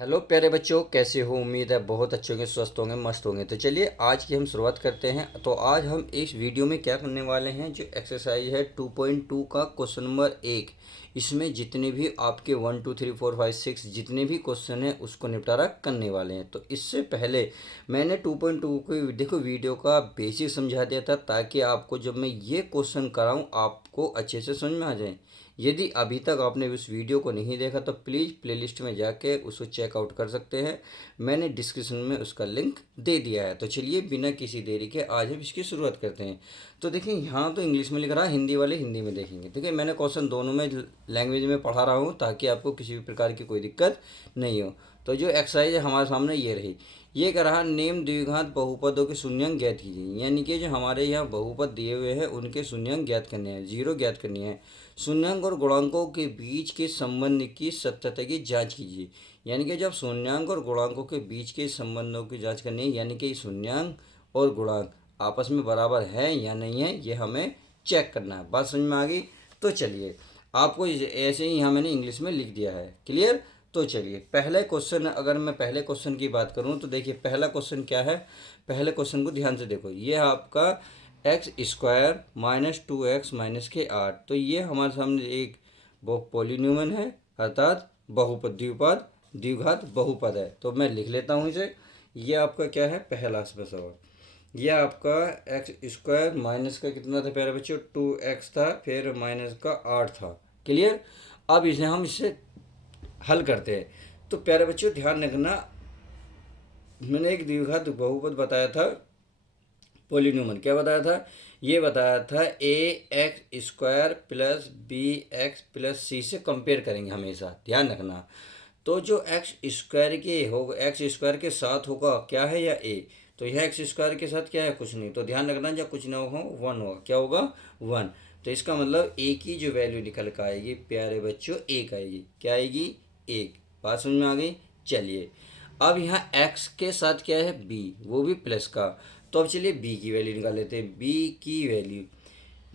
Hello प्यारे बच्चों, कैसे हो? उम्मीद है बहुत अच्छे होंगे, स्वस्थ होंगे, मस्त होंगे। तो चलिए आज की हम शुरुआत करते हैं। तो आज हम इस वीडियो में क्या करने वाले हैं, जो एक्सरसाइज है 2.2 का क्वेश्चन नंबर 1, इसमें जितने भी आपके 1 2 3 4 5 6 जितने भी क्वेश्चन हैं उसको निपटारा करने वाले हैं। तो इससे पहले मैंने 2.2 को देखो वीडियो का बेसिक समझा दिया था, ताकि आपको जब मैं ये क्वेश्चन कराऊँ आपको अच्छे से समझ में आ जाए। यदि अभी तक आपने उस वीडियो को नहीं देखा तो प्लीज़ प्लेलिस्ट में जाके उसको चेकआउट कर सकते हैं। मैंने डिस्क्रिप्शन में उसका लिंक दे दिया है। तो चलिए बिना किसी देरी के आज हम इसकी शुरुआत करते हैं। तो देखिए यहाँ तो इंग्लिश में लिख रहा है, हिंदी वाले हिंदी में देखेंगे। देखिए मैंने क्वेश्चन दोनों में लैंग्वेज में पढ़ा रहा हूँ, ताकि आपको किसी भी प्रकार की कोई दिक्कत नहीं हो। तो जो एक्सरसाइज है हमारे सामने ये रही। ये कह रहा नेम द्विघात बहुपदों के शून्यांक ज्ञात कीजिए, यानी कि जो हमारे यहाँ बहुपद दिए हुए हैं उनके शून्यांक ज्ञात करने हैं, जीरो ज्ञात करनी है। शून्यांक और गुणांकों के बीच के संबंध की सत्यता की जांच कीजिए, यानी कि जब शून्यांक और गुणांकों के बीच के संबंधों की जांच करनी है, यानी कि शून्यांक और गुणांक आपस में बराबर है या नहीं है, ये हमें चेक करना है। बात समझ में आ गई? तो चलिए आपको ऐसे ही यहाँ मैंने इंग्लिश में लिख दिया है। क्लियर? तो चलिए पहले क्वेश्चन, अगर मैं पहले क्वेश्चन की बात करूँ तो देखिए पहला क्वेश्चन क्या है। पहले क्वेश्चन को ध्यान से देखो। ये आपका x square minus 2x minus के 8। तो ये हमारे सामने एक पॉलिनोमियल है, अर्थात बहुपद, द्विपद द्विघात बहुपद है। तो मैं लिख लेता हूँ इसे। ये आपका क्या है, पहला सवाल। यह आपका एक्स स्क्वायर माइनस का कितना था प्यारे बच्चों, 2x था, फिर माइनस का 8 था। क्लियर? अब इसे हम इससे हल करते हैं। तो प्यारे बच्चों ध्यान रखना, मैंने एक द्विघात बहुपद बताया था, पोलिनोमियल क्या बताया था, ये बताया था a x square plus b x plus c से कंपेयर करेंगे हमेशा, ध्यान रखना। तो जो एक्स स्क्वायर के होगा, एक्स स्क्वायर के साथ होगा क्या है, या ए। तो यह एक्स स्क्वायर के साथ क्या है, कुछ नहीं। तो ध्यान रखना जब कुछ ना हो वन होगा, क्या होगा, वन। तो इसका मतलब ए की जो वैल्यू निकल कर आएगी प्यारे बच्चों, एक आएगी। क्या आएगी, एक। बात समझ में आ गई? चलिए अब यहाँ x के साथ क्या है, b, वो भी प्लस का। तो अब चलिए b की वैल्यू निकाल लेते हैं। b की वैल्यू,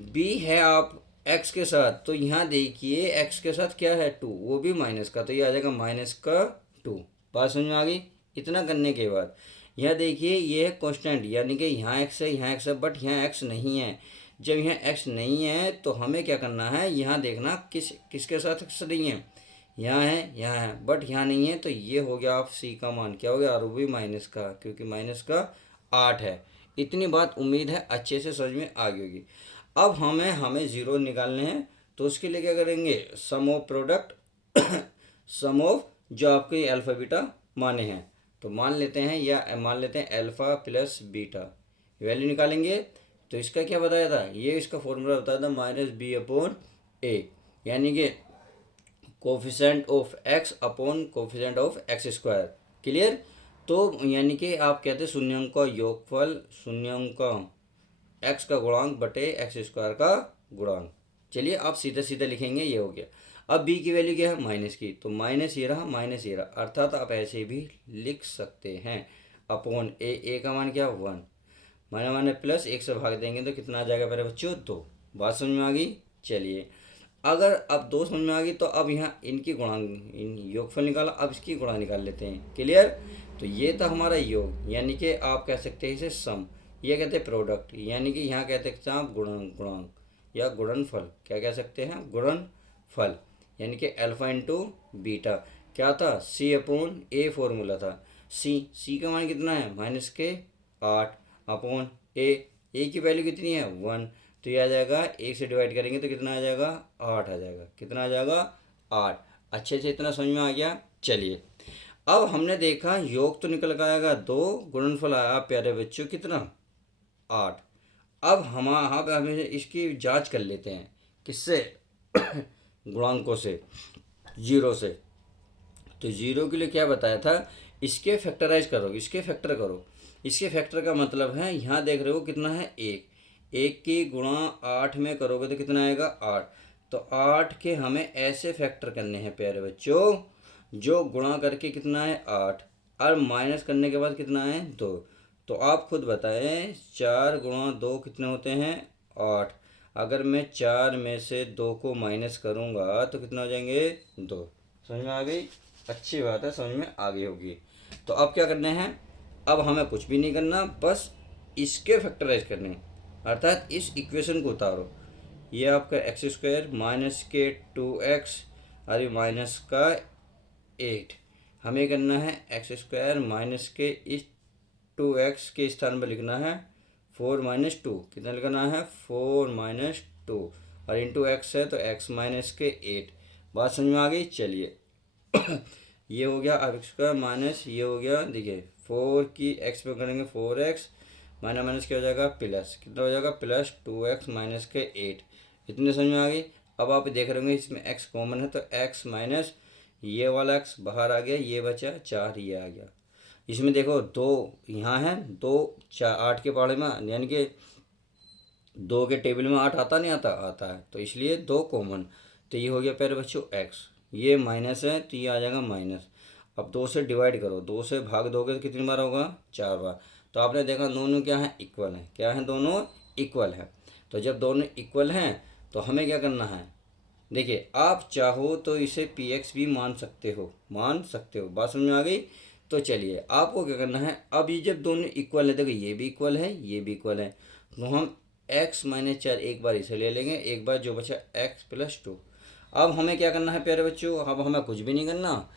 b है आप x के साथ, तो यहाँ देखिए x के साथ क्या है, 2, वो भी माइनस का, तो ये आ जाएगा माइनस का 2। बात समझ में आ गई? इतना करने के बाद यहाँ देखिए ये है कांस्टेंट, यानी कि यहाँ x है, यहाँ x है, बट यहाँ x नहीं है। जब यहाँ x नहीं है तो हमें क्या करना है, यहाँ देखना किसके साथ x नहीं है, यहाँ है, यहाँ है, बट यहाँ नहीं है। तो ये हो गया आप सी का मान क्या हो गया, और वो भी माइनस का, क्योंकि माइनस का 8 है। इतनी बात उम्मीद है अच्छे से समझ में आ गई होगी। अब हमें ज़ीरो निकालने हैं। तो उसके लिए क्या करेंगे, सम ऑफ प्रोडक्ट सम ऑफ जो आपके अल्फ़ा बीटा माने हैं, तो मान लेते हैं, या मान लेते हैं अल्फ़ा प्लस बीटा, वैल्यू निकालेंगे। तो इसका क्या बताया था, ये इसका फॉर्मूला बताया था माइनस बी अपॉन ए, यानी कि coefficient of x upon coefficient of x square. Clear? तो यानी कि आप कहते हैं शून्यांक का योगफल, शून्यांक का एक्स का गुणांक बटे एक्स स्क्वायर का गुणांक। चलिए आप सीधे सीधे लिखेंगे, ये हो गया। अब बी की वैल्यू क्या है, माइनस की, तो माइनस ये रहा, माइनस ये रहा, अर्थात आप ऐसे भी लिख सकते हैं अपॉन ए का मान क्या, 1, माने माने प्लस, एक से भाग देंगे तो कितना आ जाएगा मेरे बच्चों, 2। बात समझ में आ गई? चलिए अगर अब 2 समझ में आ गई तो अब यहाँ इनकी गुणांक, इन योगफल निकाला, अब इसकी गुणा निकाल लेते हैं। क्लियर? तो ये था हमारा योग, यानी कि आप कह सकते हैं इसे सम, ये कहते हैं प्रोडक्ट, यानी कि यहाँ कहते हैं आप गुणांक या गुणनफल, क्या कह सकते हैं, गुणनफल, यानी कि अल्फा इंटू बीटा। क्या था, सी अपॉन ए फॉर्मूला था। सी का मान कितना है, माइनस के 8 अपॉन ए की वैल्यू कितनी है, 1। तो ये आ जाएगा, एक से डिवाइड करेंगे तो कितना आ जाएगा, 8 आ जाएगा। कितना आ जाएगा, 8। अच्छे से इतना समझ में आ गया? चलिए अब हमने देखा योग तो निकल कर आएगा 2, गुणनफल आया प्यारे बच्चों कितना, 8। अब हमें इसकी जांच कर लेते हैं, किससे गुणांकों से, जीरो से। तो जीरो के लिए क्या बताया था, इसके फैक्टराइज करो, इसके फैक्टर करो। इसके फैक्टर का मतलब है, यहाँ देख रहे हो कितना है, एक, एक की गुणा 8 में करोगे तो कितना आएगा, 8। तो 8 के हमें ऐसे फैक्टर करने हैं प्यारे बच्चों, जो गुणा करके कितना है, 8, और माइनस करने के बाद कितना है, 2। तो आप खुद बताएं, 4 गुणा 2 कितने होते हैं, 8। अगर मैं 4 में से 2 को माइनस करूँगा तो कितना हो जाएंगे, 2। समझ में आ गई? अच्छी बात है, समझ में आ गई होगी। तो अब क्या करना है, अब हमें कुछ भी नहीं करना, बस इसके फैक्टराइज करने हैं। अर्थात इस इक्वेशन को उतारो, ये आपका एक्स स्क्वायर माइनस के 2x अरे माइनस का 8, हमें करना है एक्स स्क्वायर माइनस के इस 2x के स्थान पर लिखना है 4 - 2, कितना लिखना है 4 - 2, और इंटू एक्स है तो x माइनस के 8। बात समझ में आ गई। चलिए ये हो गया अब एक्स स्क्वायर माइनस ये हो गया, देखिए 4 की x पे करेंगे 4x माइनस माइनस क्या हो जाएगा प्लस, कितना हो जाएगा प्लस 2x माइनस के 8। इतने समझ में आ गई। अब आप देख रहे होंगे इसमें x कॉमन है तो x माइनस ये वाला x बाहर आ गया, ये बचा 4, ये आ गया। इसमें देखो 2 यहाँ है, 2 4 8 के पहाड़े में, यानी कि 2 के टेबल में 8 आता नहीं आता, आता है, तो इसलिए 2 कॉमन। तो ये हो गया प्यारे बच्चों x, ये माइनस है तो ये आ जाएगा माइनस। अब 2 से डिवाइड करो, 2 से भाग दोगे तो कितनी बार होगा 4 बार। तो आपने देखा दोनों क्या है इक्वल हैं, क्या है दोनों इक्वल हैं। तो जब दोनों इक्वल हैं तो हमें क्या करना है, देखिए आप चाहो तो इसे पी एक्स भी मान सकते हो, मान सकते हो। बात समझ में आ गई। तो चलिए आपको क्या करना है, अब ये जब दोनों इक्वल है, देखो ये भी इक्वल है ये भी इक्वल है, तो हम x माइनस 4 एक बार इसे ले लेंगे, एक बार जो बचा x प्लस 2। अब हमें क्या करना है प्यारे बच्चों, अब हमें कुछ भी नहीं करना,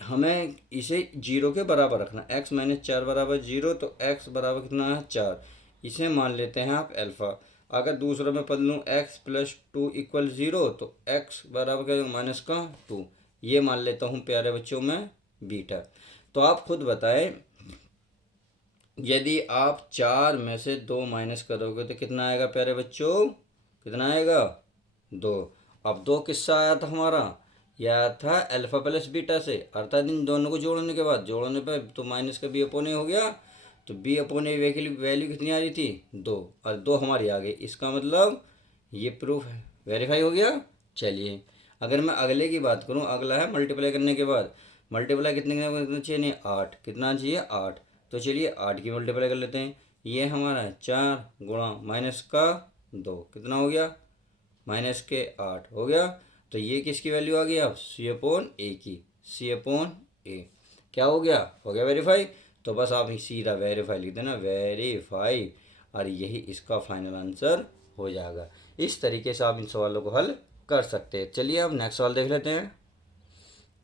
हमें इसे 0 के बराबर रखना। x माइनस 4 बराबर 0, तो x बराबर कितना है 4, इसे मान लेते हैं आप अल्फ़ा। अगर दूसरे में पढ़ लूँ x प्लस 2 इक्वल 0, तो x बराबर क्या माइनस का 2, ये मान लेता हूँ प्यारे बच्चों में बीटा। तो आप खुद बताएं, यदि आप 4 में से 2 माइनस करोगे तो कितना आएगा प्यारे बच्चों, कितना आएगा 2। अब 2 किससे आया था हमारा, यह आया था अल्फ़ा प्लस बीटा से, अर्थात इन दोनों को जोड़ने के बाद, जोड़ने पर तो माइनस का बी अपोन ए हो गया, तो बी अपोन ए की वैल्यू कितनी आ रही थी 2, और 2 हमारी आ गई। इसका मतलब ये प्रूफ है, वेरीफाई हो गया। चलिए अगर मैं अगले की बात करूँ, अगला है मल्टीप्लाई करने के बाद, मल्टीप्लाई कितने कितना चाहिए, नहीं 8, कितना चाहिए 8। तो चलिए 8 की मल्टीप्लाई कर लेते हैं, ये हमारा 4 गुणा माइनस का 2, कितना हो गया माइनस के 8 हो गया। तो ये किसकी वैल्यू आ गई, अब सी अपोन ए की, सी अपोन ए क्या हो गया वेरीफाई। तो बस आप सीधा वेरीफाई लिख देना, वेरीफाई, और यही इसका फाइनल आंसर हो जाएगा। इस तरीके से आप इन सवालों को हल कर सकते हैं। चलिए अब नेक्स्ट सवाल देख लेते हैं।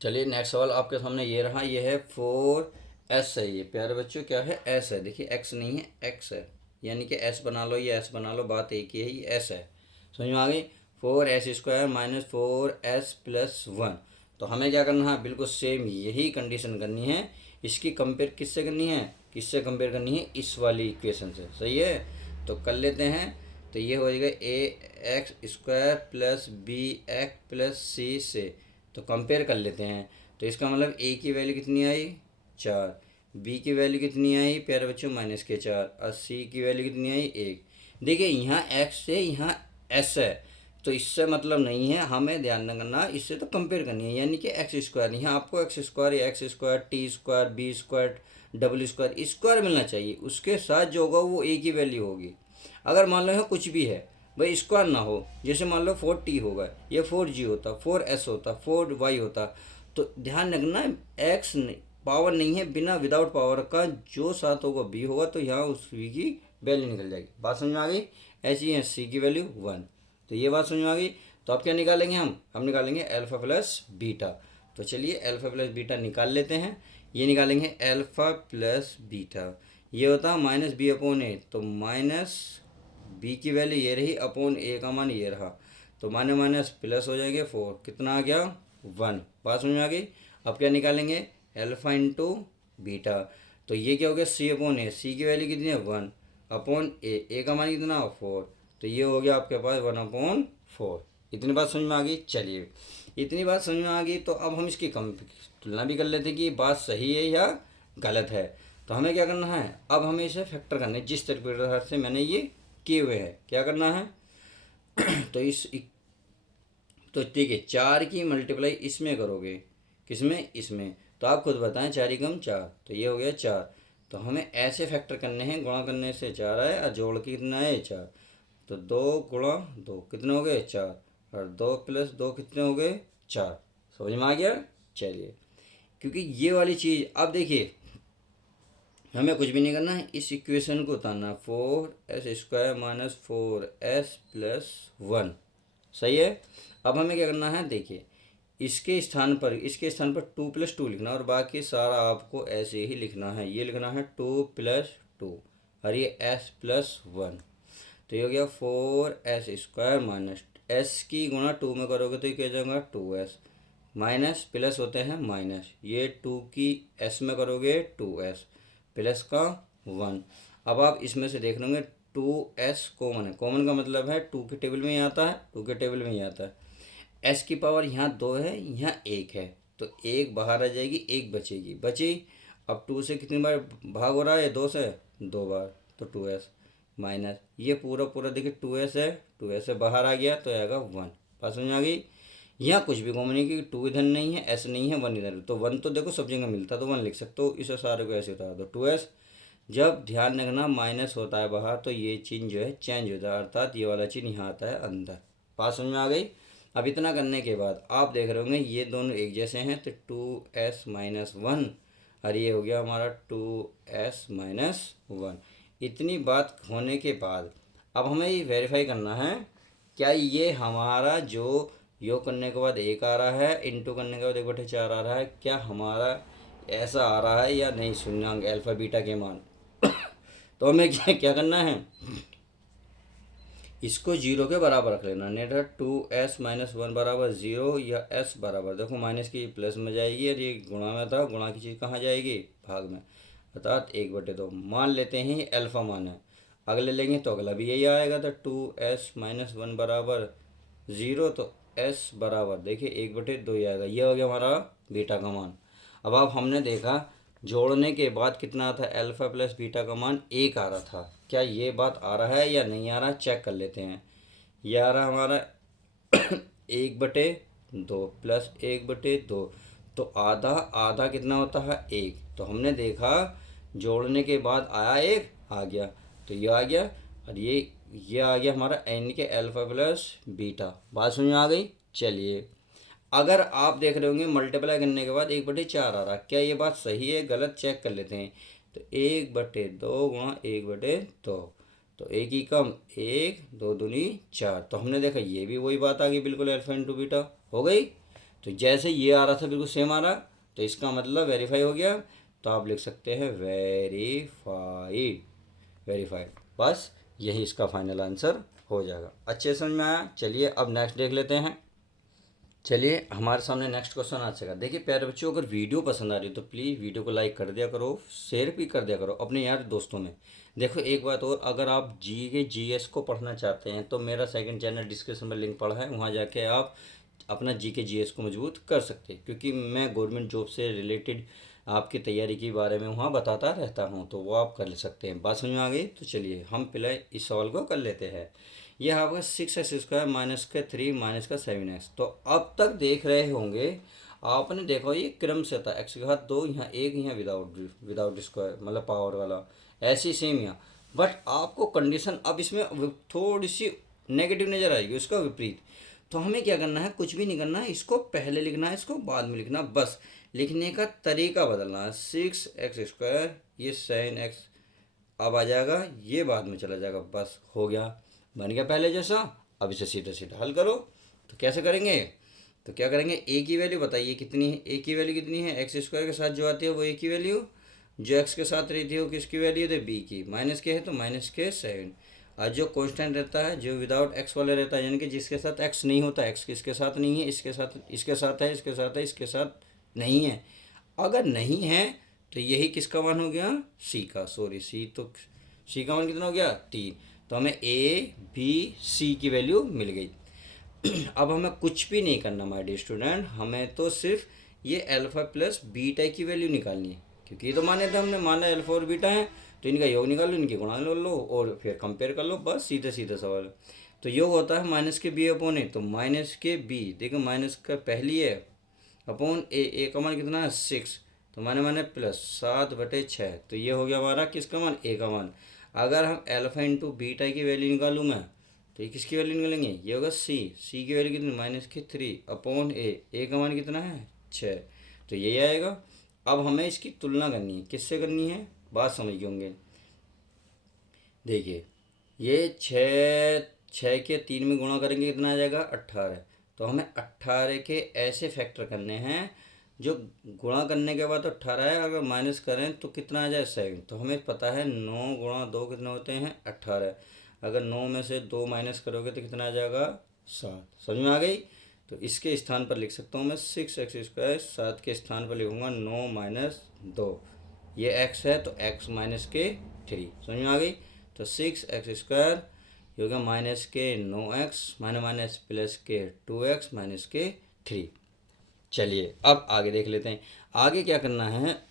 चलिए नेक्स्ट सवाल आपके सामने ये रहा, ये है 4s है, ये प्यारे बच्चों क्या है s है, देखिए x नहीं है x है, यानी कि s बना लो या s बना लो, बात एक ही है, ये s है। समझ में आ गई। 4s square minus 4s plus 1, तो हमें क्या करना है, बिल्कुल सेम यही कंडीशन करनी है। इसकी कंपेयर किससे करनी है, किससे कंपेयर करनी है, इस वाली इक्वेशन से, सही है। तो कर लेते हैं, तो ये हो जाएगा a x square plus b x plus c से, तो कंपेयर कर लेते हैं। तो इसका मतलब ए की वैल्यू कितनी आई 4, बी की वैल्यू कितनी आई प्यारे बच्चों माइनस के 4, और सी की वैल्यू कितनी आई 1। देखिए यहाँ एक्स है यहाँ एस है, तो इससे मतलब नहीं है, हमें ध्यान न करना, इससे तो कंपेयर करनी है, यानी कि एक्स स्क्वायर, यहाँ आपको एक्स स्क्वायर या x square T square B square W square square मिलना चाहिए, उसके साथ जो होगा वो ए की वैल्यू होगी। अगर मान लो यहाँ कुछ भी है भाई स्क्वायर ना हो, जैसे मान लो 4t होगा, ये 4g होता, 4s होता, 4y होता, तो ध्यान रखना एक्स पावर नहीं है, बिना विदाउट पावर का जो साथ होगा b होगा, तो यहाँ उस v की वैल्यू निकल जाएगी। बात समझ में आ गई। ऐसी है c की वैल्यू 1, तो ये बात समझ में आ गई। तो अब क्या निकालेंगे हम निकालेंगे अल्फ़ा प्लस बीटा। तो चलिए अल्फ़ा प्लस बीटा निकाल लेते हैं। ये निकालेंगे अल्फ़ा प्लस बीटा, ये होता है माइनस बी अपोन ए, तो माइनस बी की वैल्यू ये रही, अपोन ए का मान ये रहा, तो माइनस माइनस प्लस हो जाएंगे 4, कितना आ गया 1। बात समझ में आ गई। अब क्या निकालेंगे अल्फ़ा इंटू बीटा, तो ये क्या हो गया सी अपोन ए, सी की वैल्यू कितनी है 1, अपोन ए का मान कितना 4, तो ये हो गया आपके पास 1/4। इतनी बात समझ में आ गई। चलिए इतनी बात समझ में आ गई, तो अब हम इसकी कम तुलना भी कर लेते हैं कि बात सही है या गलत है। तो हमें क्या करना है, अब हमें इसे फैक्टर करना है, जिस तरीके से मैंने ये किए हुए हैं, क्या करना है तो ठीक है 4 की मल्टीप्लाई इसमें करोगे, किसमें इसमें, तो आप खुद बताएं 4 कम 4, तो ये हो गया 4। तो हमें ऐसे फैक्टर करने हैं, गुणा करने से 4 आए और जोड़ के कितना है 4, तो 2 गुणा 2 कितने हो गए 4, और 2 प्लस 2 कितने हो गए 4। समझ में आ गया। चलिए, क्योंकि ये वाली चीज़ अब देखिए हमें कुछ भी नहीं करना है, इस इक्वेशन को उतारना है। 4s² minus 4s+1। सही है। अब हमें क्या करना है, देखिए इसके स्थान पर 2+2 लिखना और बाकी सारा आपको ऐसे ही लिखना है। ये लिखना है 2+2 और ये s+1। तो ये हो गया 4s² माइनस s की गुणा 2 में करोगे तो ये क्या हो जाएगा 2s, माइनस प्लस होते हैं माइनस, ये 2 की s में करोगे 2s प्लस का 1। अब आप इसमें से देख लेंगे 2s कॉमन है, कॉमन का मतलब है 2 के टेबल में ही आता है, 2 के टेबल में ही आता है। s की पावर यहाँ 2 है, यहाँ 1 है, तो 1 बाहर आ जाएगी, 1 बचेगी, बची। अब 2 से कितनी बार भाग हो रहा है, 2 से 2 बार, तो 2s माइनस ये पूरा पूरा देखिए 2s है, 2s से बाहर आ गया तो आएगा 1। बात समझ आ गई। यहाँ कुछ भी कॉमन नहीं, क्योंकि 2 इधर नहीं है, s नहीं है, 1 इधर, तो 1 तो देखो सब जगह मिलता तो 1 लिख सकते हो, इस सारे को ऐसे उतार दो 2s। जब ध्यान रखना माइनस होता है बाहर तो ये चिन्ह जो है चेंज होता है, अर्थात ये वाला चिन्ह यहाँ आता है अंदर। बात समझ में आ गई। अब इतना करने के बाद आप देख रहे होंगे ये दोनों एक जैसे हैं, तो 2s-1 और ये हो गया हमारा 2s-1। इतनी बात होने के बाद अब हमें ये वेरीफाई करना है, क्या ये हमारा जो योग करने के बाद 1 आ रहा है, इंटू करने के बाद 1/4 आ रहा है, क्या हमारा ऐसा आ रहा है या नहीं, शून्यांक अल्फा बीटा के मान। तो हमें क्या क्या करना है, इसको 0 के बराबर रख लेना। नेट है 2s-1 बराबर 0 या s बराबर, देखो माइनस की प्लस में जाएगी और ये गुणा में था, गुणा की चीज़ कहाँ जाएगी, भाग में, अर्थात 1/2 मान लेते हैं ये अल्फा मान है। अगले लेंगे तो अगला भी यही आएगा, तो 2s-1 बराबर 0, तो s बराबर देखिए 1/2 ही आएगा। ये हो गया हमारा बीटा का मान। अब आप हमने देखा जोड़ने के बाद कितना आता है, अल्फा प्लस बीटा का मान 1 आ रहा था। क्या ये बात आ रहा है या नहीं आ रहा, चेक कर लेते हैं। ये आ रहा हमारा 1/2 प्लस 1/2, तो आधा आधा कितना होता है 1। तो हमने देखा जोड़ने के बाद आया 1 आ गया, तो ये आ गया और ये आ गया हमारा n के अल्फा प्लस बीटा। बात समझ में आ गई। चलिए, अगर आप देख रहे होंगे मल्टीप्लाई करने के बाद 1/4 आ रहा, क्या ये बात सही है गलत, चेक कर लेते हैं। तो 1/2 गुणा 1/2, तो 1 ही कम 1, 2 दूनी 4। तो हमने देखा ये भी वही बात आ गई, बिल्कुल अल्फा इंटू बीटा हो गई। तो जैसे ये आ रहा था बिल्कुल सेम आ रहा, तो इसका मतलब वेरीफाई हो गया। तो आप लिख सकते हैं वेरीफाइड, वेरीफाइड। बस यही इसका फाइनल आंसर हो जाएगा। अच्छे समझ में आया। चलिए अब नेक्स्ट देख लेते हैं। चलिए हमारे सामने नेक्स्ट क्वेश्चन आ चुका। देखिए प्यारे बच्चों, अगर वीडियो पसंद आ रही है तो प्लीज़ वीडियो को लाइक कर दिया करो, शेयर भी कर दिया करो अपने यार दोस्तों में। देखो एक बात और, अगर आप GS को पढ़ना चाहते हैं तो मेरा सेकंड चैनल डिस्क्रिप्शन में लिंक पड़ा है, वहाँ जाके आप अपना GS को मजबूत कर सकते हैं, क्योंकि मैं गवर्नमेंट जॉब से रिलेटेड आपकी तैयारी के बारे में वहाँ बताता रहता हूँ, तो वो आप कर सकते हैं। बात समझ में आ गई। तो चलिए हम पहले इस सवाल को कर लेते हैं। यह आपका 6x² माइनस का 3 माइनस का 7x। तो अब तक देख रहे होंगे आपने, देखो ये क्रम से था, x की घात 2 यहाँ 1, यहाँ विदाउट स्क्वायर मतलब पावर वाला, ऐसी सेम यहाँ। बट आपको कंडीशन अब इसमें थोड़ी सी नेगेटिव नज़र आएगी, उसका विपरीत। तो हमें क्या करना है, कुछ भी नहीं करना है, इसको पहले लिखना है, इसको बाद में लिखना, बस लिखने का तरीका बदलना है। 6x², ये 7x अब आ जाएगा, ये बाद में चला जाएगा, बस हो गया, बन गया पहले जैसा। अब इसे सीधा सीधा हल करो। तो कैसे करेंगे, तो क्या करेंगे, ए की वैल्यू बताइए कितनी है, ए की वैल्यू कितनी है, x² के साथ जो आती है वो ए की वैल्यू, जो x के साथ रहती है वो किसकी वैल्यू है, बी की, माइनस के है तो माइनस के 7। और जो कांस्टेंट रहता है, जो विदाउट x वाले रहता है, यानी कि जिसके साथ x नहीं होता, x किसके साथ नहीं है, इसके साथ, इसके साथ है, इसके साथ है, इसके साथ नहीं है। अगर नहीं है तो यही किसका मान हो गया, सी का, सॉरी सी, तो सी का मान कितना हो गया 3। तो हमें ए बी सी की वैल्यू मिल गई। अब हमें कुछ भी नहीं करना माय डियर स्टूडेंट, हमें तो सिर्फ ये अल्फा प्लस बीटा की वैल्यू निकालनी है, क्योंकि ये तो माने थे हमने, माना अल्फा और बीटा है, तो इनका योग निकाल लो, इनकी गुणा ले लो और फिर कंपेयर कर लो, बस सीधे सीधे सवाल है। तो योग होता है माइनस के बी अपॉन ए, तो माइनस के बी, देखो माइनस का पहली है अपॉन ए का मान कितना है 6, तो माने प्लस 7/6। तो ये हो गया हमारा किसका मान, ए का मान। अगर हम अल्फा इंटू बीटा की वैल्यू निकालूँ मैं, तो ये किसकी वैल्यू निकालेंगे, ये होगा सी की वैल्यू कितनी -3/a, ए का मान कितना है 6, तो यही आएगा। अब हमें इसकी तुलना करनी है, किससे करनी है, बात समझ गए होंगे। देखिए ये 6 के 3 में गुणा करेंगे कितना आ जाएगा 18, तो हमें 18 के ऐसे फैक्टर करने हैं जो गुणा करने के बाद 18 है, अगर माइनस करें तो कितना आ जाए 7। तो हमें पता है 9 गुणा 2 कितने होते हैं 18, अगर 9 में से 2 माइनस करोगे तो कितना आ जाएगा 7। समझ में आ गई। तो इसके स्थान पर लिख सकता हूँ मैं 6x², 7 के स्थान पर लिखूँगा 9 - 2, ये x है तो x - 3। समझ में आ गई। तो 6x², ये होगा -9x, माइनस प्लस के 2x -3। चलिए अब आगे देख लेते हैं, आगे क्या करना है।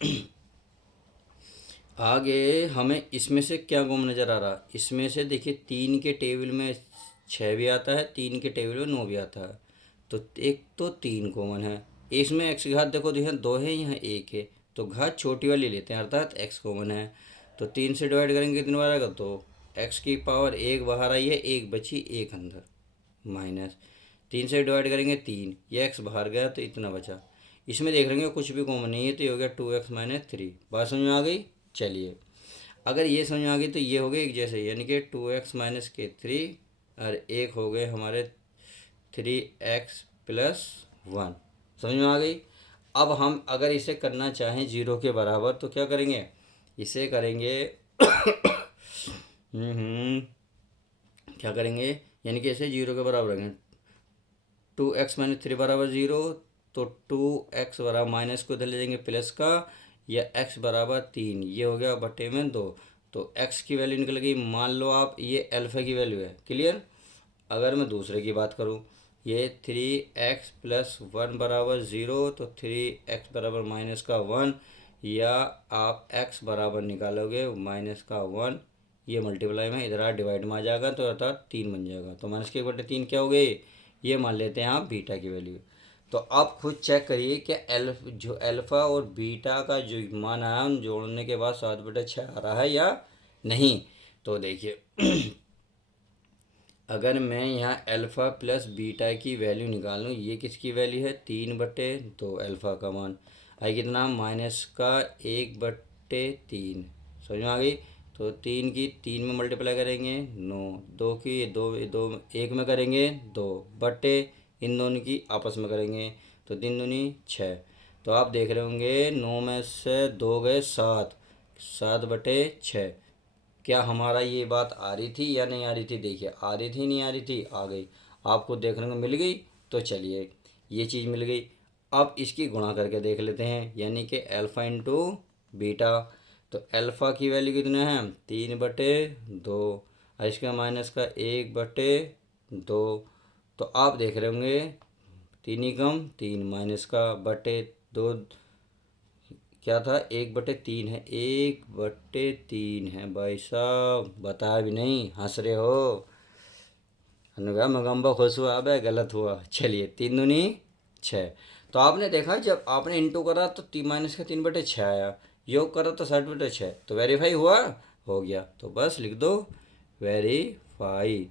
आगे हमें इसमें से क्या कॉमन नज़र आ रहा, इसमें से देखिए 3 के टेबल में 6 भी आता है, 3 के टेबल में 9 भी आता है, तो एक तो 3 कॉमन है। इसमें x की घात देखो, यहाँ 2 है यहाँ 1 है, तो घात छोटी वाली लेते हैं, अर्थात x कॉमन है। तो 3 से डिवाइड करेंगे कितनी बार आएगा, तो x की पावर 1 बाहर आई है, 1 बची, 1 अंदर, माइनस 3 से डिवाइड करेंगे 3, ये x बाहर गया तो इतना बचा। इसमें देख लेंगे कुछ भी कॉमन नहीं है, तो ये हो गया 2x - 3। बात समझ में आ गई। चलिए अगर ये समझ में आ गई तो ये हो गए एक जैसे, यानी कि 2x - 3 और एक हो गए हमारे 3x + 1। समझ में आ गई। अब हम अगर इसे करना चाहें 0 के बराबर तो क्या करेंगे, इसे करेंगे क्या करेंगे, यानी कि इसे 0 के बराबर रखेंगे। 2x - 3 बराबर 0, तो 2x बराबर माइनस को इधर ले जाएंगे प्लस का, या x बराबर 3, ये हो गया बटे में 2। तो x की वैल्यू निकल गई, मान लो आप ये अल्फ़ा की वैल्यू है, क्लियर। अगर मैं दूसरे की बात करूँ, ये 3x + 1 बराबर 0, तो 3x बराबर -1, या आप x बराबर निकालोगे -1, ये मल्टीप्लाई में इधर डिवाइड में आ जाएगा, तो अर्थात 3 बन जाएगा। तो -1/3 क्या हो गए, ये मान लेते हैं आप बीटा की वैल्यू। तो आप खुद चेक करिए कि जो अल्फ़ा और बीटा का जो मान आया उन जोड़ने के बाद 7/6 आ रहा है या नहीं। तो देखिए अगर मैं यहाँ अल्फ़ा प्लस बीटा की वैल्यू निकालूँ, ये किसकी वैल्यू है 3/2, अल्फ़ा का मान आई कितना -1/3। समझ में आ गई। तो 3 की 3 में मल्टीप्लाई करेंगे 9, 2 की 2 1 में करेंगे 2 बटे, इन दोनों की आपस में करेंगे तो 3 दूनी 6। तो आप देख रहे होंगे 9 में से 2 गए 7, 7/6। क्या हमारा ये बात आ रही थी या नहीं आ रही थी, देखिए आ रही थी नहीं आ रही थी, आ गई, आपको देखने को मिल गई। तो चलिए ये चीज़ मिल गई। अब इसकी गुणा करके देख लेते हैं, यानी कि अल्फ़ा इंटू बीटा। तो अल्फ़ा की वैल्यू कितना है 3/2, और इसका माइनस का 1/2। तो आप देख रहे होंगे 3 ही कम 3, माइनस का बटे 2 क्या था 1/3 है, 1/3 है। भाई साहब बताया भी नहीं, हंस रहे हो, अनुगा मगम्बा खुश हुआ, अब गलत हुआ। चलिए 3 दूनी 6। तो आपने देखा जब आपने इंटू करा तो -3/6 आया, योग करा तो 7/6, तो वेरीफाई हुआ, हो गया। तो बस लिख दो वेरीफाई,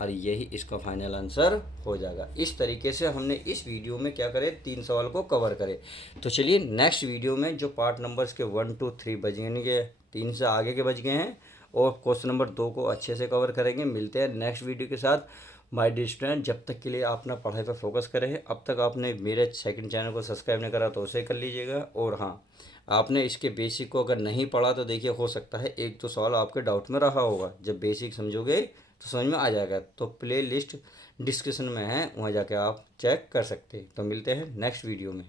और यही इसका फाइनल आंसर हो जाएगा। इस तरीके से हमने इस वीडियो में क्या करे 3 सवाल को कवर करे। तो चलिए नेक्स्ट वीडियो में जो पार्ट नंबर्स के 1 2 3 बच गए, यानी कि 3 से आगे के बच गए हैं, और क्वेश्चन नंबर 2 को अच्छे से कवर करेंगे। मिलते हैं नेक्स्ट वीडियो के साथ। माय डियर स्टूडेंट, जब तक के लिए आप अपना पढ़ाई पर फोकस करें। अब तक आपने मेरे सेकंड चैनल को सब्सक्राइब नहीं करा तो उसे कर लीजिएगा। और हाँ, आपने इसके बेसिक को अगर नहीं पढ़ा तो देखिए हो सकता है 1-2 सवाल आपके डाउट में रहा होगा। जब बेसिक समझोगे तो समझ में आ जाएगा। तो प्ले लिस्ट डिस्क्रिप्शन में है, वहाँ जाके आप चेक कर सकते हैं। तो मिलते हैं नेक्स्ट वीडियो में।